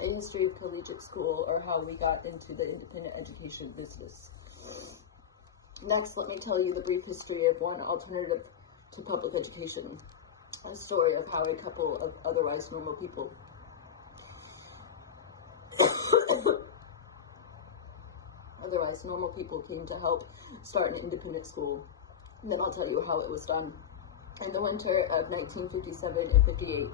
A history of collegiate school, or how we got into the independent education business. Next, let me tell you the brief history of one alternative to public education, a story of how a couple of otherwise normal people came to help start an independent school. And then I'll tell you how it was done. In the winter of 1957 and 58,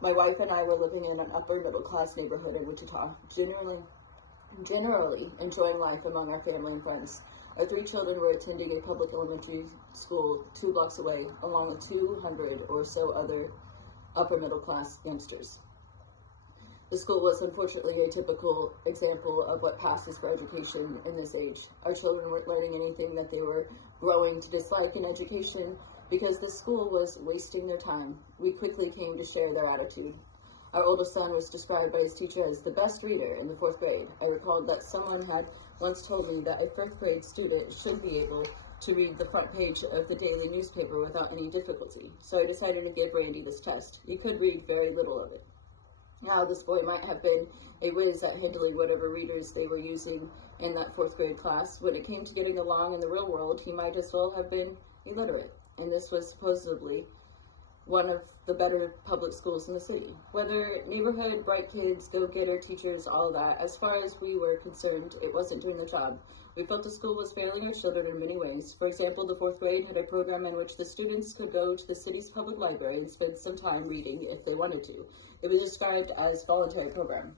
my wife and I were living in an upper middle class neighborhood in Wichita, generally enjoying life among our family and friends. Our 3 children were attending a public elementary school 2 blocks away, along with 200 or so other upper middle class youngsters. The school was unfortunately a typical example of what passes for education in this age. Our children weren't learning anything that they were growing to dislike in education because the school was wasting their time. We quickly came to share their attitude. Our oldest son was described by his teacher as the best reader in the 4th grade. I recalled that someone had once told me that a 5th grade student should be able to read the front page of the daily newspaper without any difficulty. So I decided to give Randy this test. He could read very little of it. Now, this boy might have been a whiz at handling whatever readers they were using in that 4th grade class. When it came to getting along in the real world, he might as well have been illiterate. And this was supposedly one of the better public schools in the city. Whether neighborhood, bright kids, go-getter teachers, all that, as far as we were concerned, it wasn't doing the job. We felt the school was failing our children in many ways. For example, the 4th grade had a program in which the students could go to the city's public library and spend some time reading if they wanted to. It was described as a voluntary program.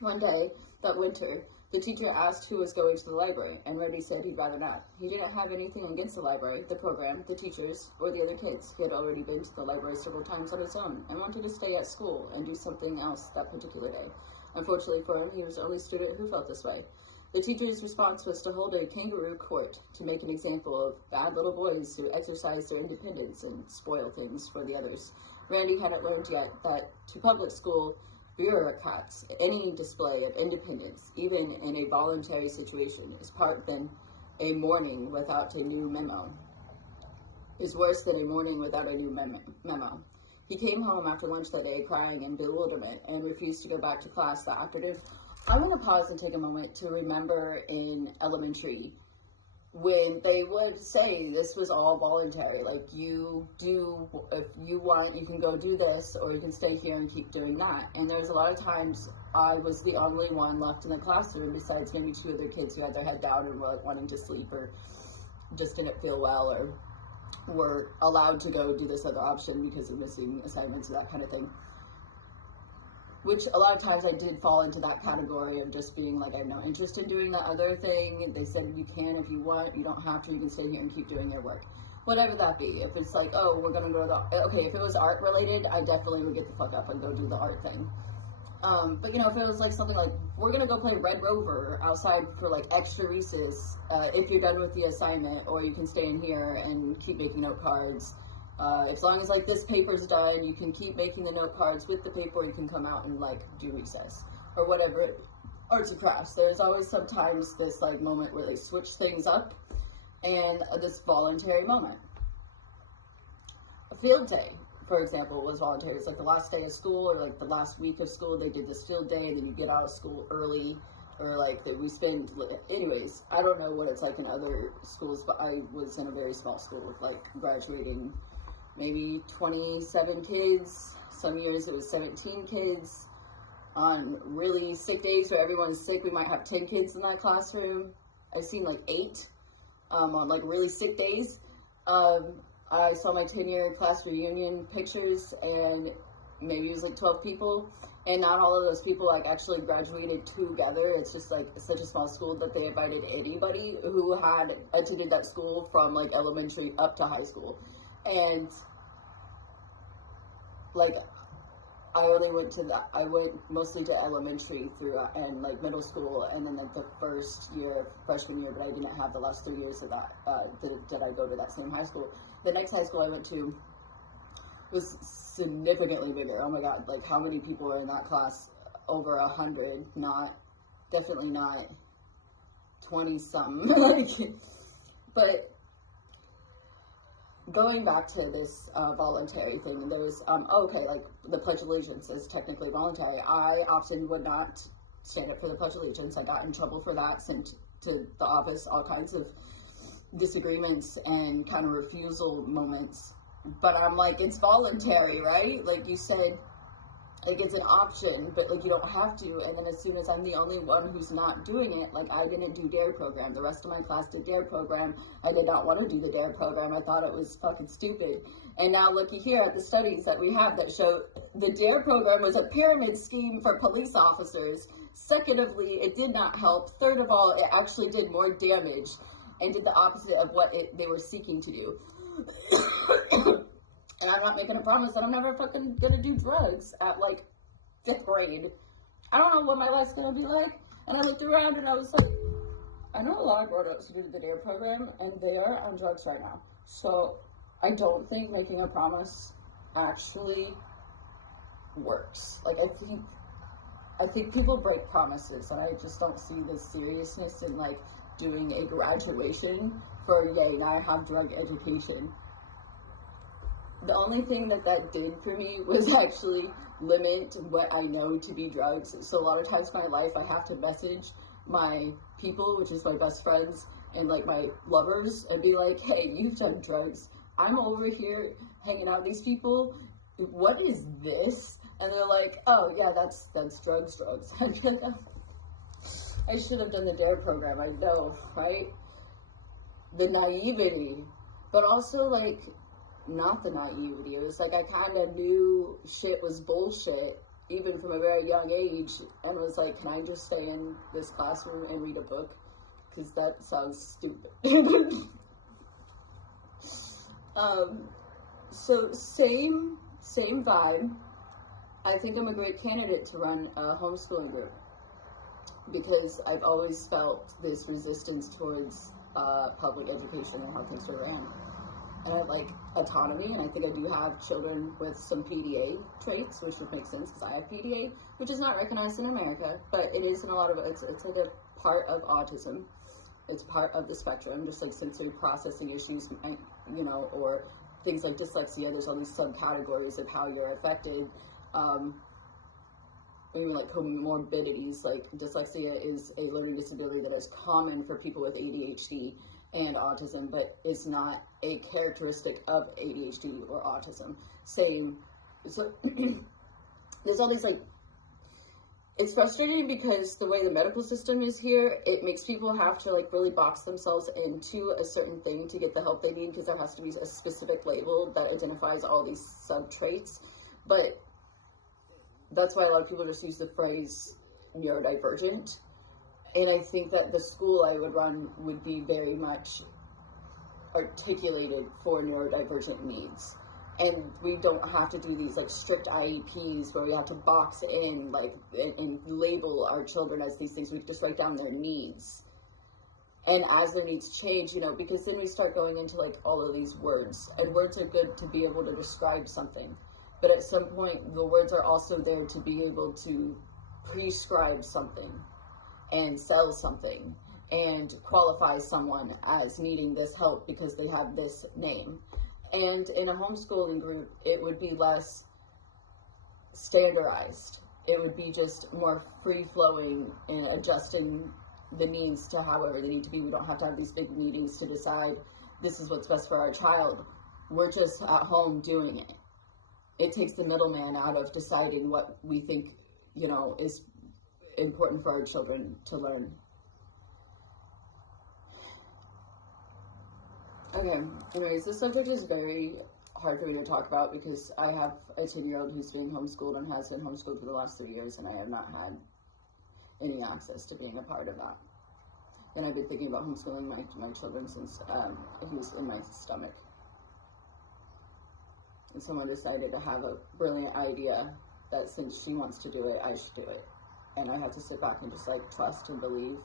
One day, that winter, the teacher asked who was going to the library, and Randy said he'd rather not. He didn't have anything against the library, the program, the teachers, or the other kids. He had already been to the library several times on his own and wanted to stay at school and do something else that particular day. Unfortunately for him, he was the only student who felt this way. The teacher's response was to hold a kangaroo court to make an example of bad little boys who exercise their independence and spoil things for the others. Randy hadn't learned yet that to public school bureaucrats, any display of independence, even in a voluntary situation, is part than a morning without a new memo. Is worse than a morning without a new memo. He came home after lunch that day crying in bewilderment and refused to go back to class that afternoon. I want to pause and take a moment to remember in elementary when they would say this was all voluntary, like you do, if you want, you can go do this, or you can stay here and keep doing that. And there's a lot of times I was the only one left in the classroom besides maybe 2 other kids who had their head down and were wanting to sleep or just didn't feel well or were allowed to go do this other option because of missing assignments or that kind of thing. Which a lot of times I did fall into that category of just being like, I have no interest in doing that other thing. They said you can if you want, you don't have to, you can stay here and keep doing your work. Whatever that be. If it's like, oh, we're gonna go to okay, if it was art related, I definitely would get the fuck up and go do the art thing. But you know, if it was like something like, we're gonna go play Red Rover outside for like extra recess, if you're done with the assignment, or you can stay in here and keep making note cards. As long as like this paper's done, you can keep making the note cards with the paper, you can come out and like do recess or whatever, arts and crafts. There's always sometimes this like moment where they switch things up and this voluntary moment. A field day, for example, was voluntary. It's like the last day of school or like the last week of school, they did this field day and then you get out of school early, or like we spend, anyways, I don't know what it's like in other schools, but I was in a very small school with like graduating maybe 27 kids. Some years it was 17 kids. On really sick days where everyone's sick, we might have 10 kids in that classroom. I've seen like 8 on like really sick days. I saw my 10-year class reunion pictures and maybe it was like 12 people, and not all of those people like actually graduated together. It's just like such a small school that they invited anybody who had attended that school from like elementary up to high school. And like I went mostly to elementary through and like middle school, and then like the first year, freshman year, but I didn't have the last 3 years of that. Did I go to that same high school? The next high school I went to was significantly bigger. Oh my god, like how many people are in that class? Over 100, definitely not 20 something. Like, but going back to this voluntary thing, there's, okay, like the Pledge of Allegiance is technically voluntary. I often would not stand up for the Pledge of Allegiance. I got in trouble for that, sent to the office all kinds of disagreements and kind of refusal moments. But I'm like, it's voluntary, right? Like you said, like it's an option, but like you don't have to. And then as soon as I'm the only one who's not doing it, like I didn't do DARE program. The rest of my class did DARE program. I did not want to do the DARE program. I thought it was fucking stupid. And now looky here at the studies that we have that show the DARE program was a pyramid scheme for police officers. Secondly, it did not help. Third of all, it actually did more damage and did the opposite of what they were seeking to do. And I'm not making a promise that I'm never fucking gonna do drugs at like 5th grade. I don't know what my life's gonna be like. And I looked around and I was like, I know a lot of grown-ups who do the DARE program and they are on drugs right now. So I don't think making a promise actually works. Like I think people break promises, and I just don't see the seriousness in like doing a graduation for, yay, now I have drug education. The only thing that did for me was actually limit what I know to be drugs. So a lot of times in my life, I have to message my people, which is my best friends, and like my lovers, and be like, hey, you've done drugs. I'm over here hanging out with these people. What is this? And they're like, oh yeah, that's drugs. I'd be like, oh, I should have done the DARE program. I know, right? The naivety, but also like, not the naivety. It was like I kind of knew shit was bullshit, even from a very young age, and was like, can I just stay in this classroom and read a book? Because that sounds stupid. So same vibe. I think I'm a great candidate to run a homeschooling group because I've always felt this resistance towards public education and how things are ran. And I have like autonomy, and I think I do have children with some PDA traits, which would make sense because I have PDA, which is not recognized in America, but it is in a lot of it's like a part of autism. It's part of the spectrum, just like sensory processing issues, you know, or things like dyslexia. There's all these subcategories of how you're affected. Even like comorbidities, like dyslexia is a learning disability that is common for people with ADHD and autism, but it's not a characteristic of ADHD or autism. Same. So there's all these like, it's frustrating because the way the medical system is here, it makes people have to like really box themselves into a certain thing to get the help they need, because there has to be a specific label that identifies all these sub-traits. But that's why a lot of people just use the phrase neurodivergent. And I think that the school I would run would be very much articulated for neurodivergent needs. And we don't have to do these like strict IEPs where we have to box in like and label our children as these things. We just write down their needs. And as their needs change, you know, because then we start going into like all of these words. And words are good to be able to describe something. But at some point, the words are also there to be able to prescribe something and sell something and qualify someone as needing this help because they have this name. And in a homeschooling group, it would be less standardized. It would be just more free-flowing and adjusting the needs to however they need to be. We don't have to have these big meetings to decide this is what's best for our child. We're just at home doing it. It takes the middleman out of deciding what we think, you know, is important for our children to learn. Okay, anyways, this subject is very hard for me to talk about because I have a 10-year-old who's being homeschooled and has been homeschooled for the last 3 years, and I have not had any access to being a part of that. And I've been thinking about homeschooling my children since he was in my stomach. And someone decided to have a brilliant idea that since she wants to do it, I should do it. And I have to sit back and just like trust and believe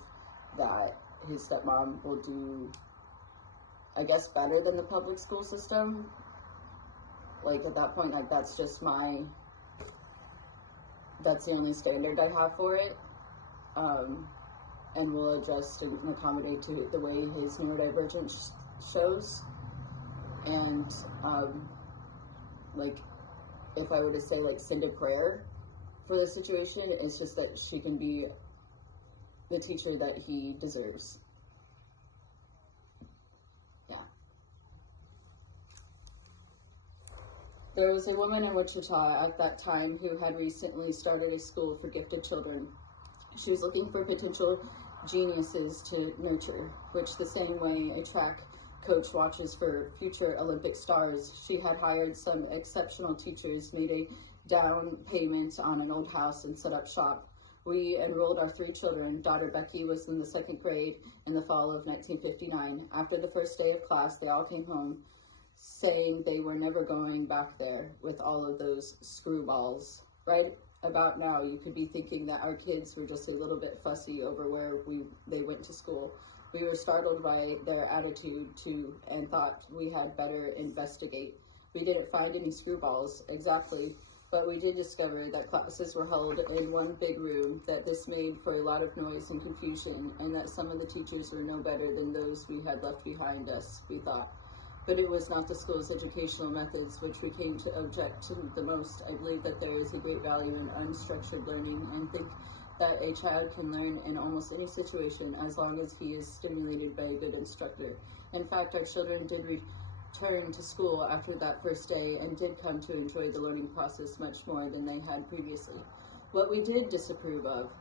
that his stepmom will do, I guess, better than the public school system. Like at that point, like that's just that's the only standard I have for it. And will adjust and accommodate to the way his neurodivergence shows. and like, if I were to say, like, send a prayer for the situation, it's just that she can be the teacher that he deserves. Yeah. There was a woman in Wichita at that time who had recently started a school for gifted children. She was looking for potential geniuses to nurture, which the same way a track coach watches for future Olympic stars. She had hired some exceptional teachers, made a down payment on an old house, and set up shop. We enrolled our 3 children. Daughter Becky was in the 2nd grade in the fall of 1959. After the first day of class, they all came home saying they were never going back there with all of those screwballs. Right about now, you could be thinking that our kids were just a little bit fussy over where they went to school. We were startled by their attitude too, and thought we had better investigate. We didn't find any screwballs exactly, but we did discover that classes were held in one big room, that this made for a lot of noise and confusion, and that some of the teachers were no better than those we had left behind us, we thought. But it was not the school's educational methods which we came to object to the most. I believe that there is a great value in unstructured learning, and think that a child can learn in almost any situation as long as he is stimulated by a good instructor. In fact, our children did return to school after that first day and did come to enjoy the learning process much more than they had previously. What we did disapprove of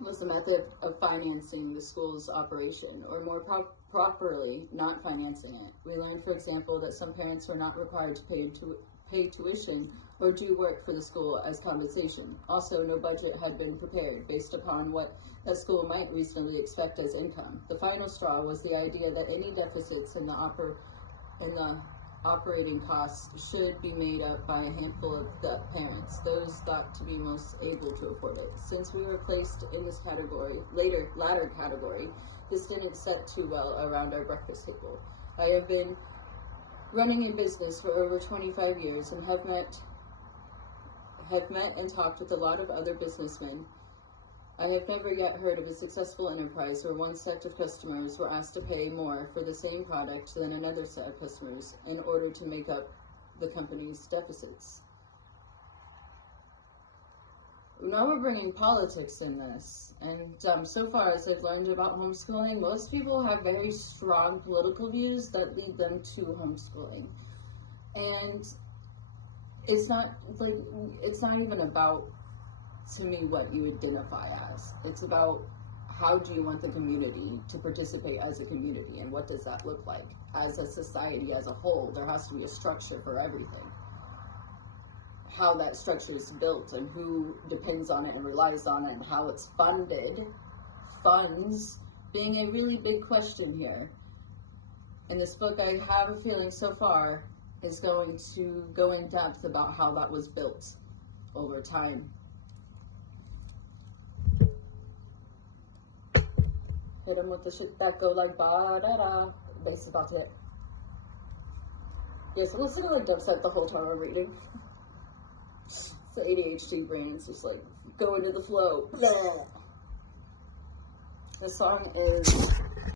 was the method of financing the school's operation, or more properly, not financing it. We learned, for example, that some parents were not required to pay tuition or do work for the school as compensation. Also, no budget had been prepared based upon what that school might reasonably expect as income. The final straw was the idea that any deficits in the operating costs should be made up by a handful of the parents, those thought to be most able to afford it. Since we were placed in this category, latter category, this didn't set too well around our breakfast table. I have been running a business for over 25 years and have met and talked with a lot of other businessmen. I have never yet heard of a successful enterprise where one set of customers were asked to pay more for the same product than another set of customers in order to make up the company's deficits. Now we're bringing politics in this, and so far as I've learned about homeschooling, most people have very strong political views that lead them to homeschooling. And it's not even about, to me, what you identify as. It's about how do you want the community to participate as a community, and what does that look like as a society as a whole. There has to be a structure for everything. How that structure is built and who depends on it and relies on it and how it's funded, funds being a really big question here. In this book, I have a feeling so far is going to go in depth about how that was built over time. Hit him with the shit that go like ba-da-da. Basically about it. Yeah, so listen to the dubstep the whole time I'm reading. The ADHD brain's just like, go into the flow. Blah. The song is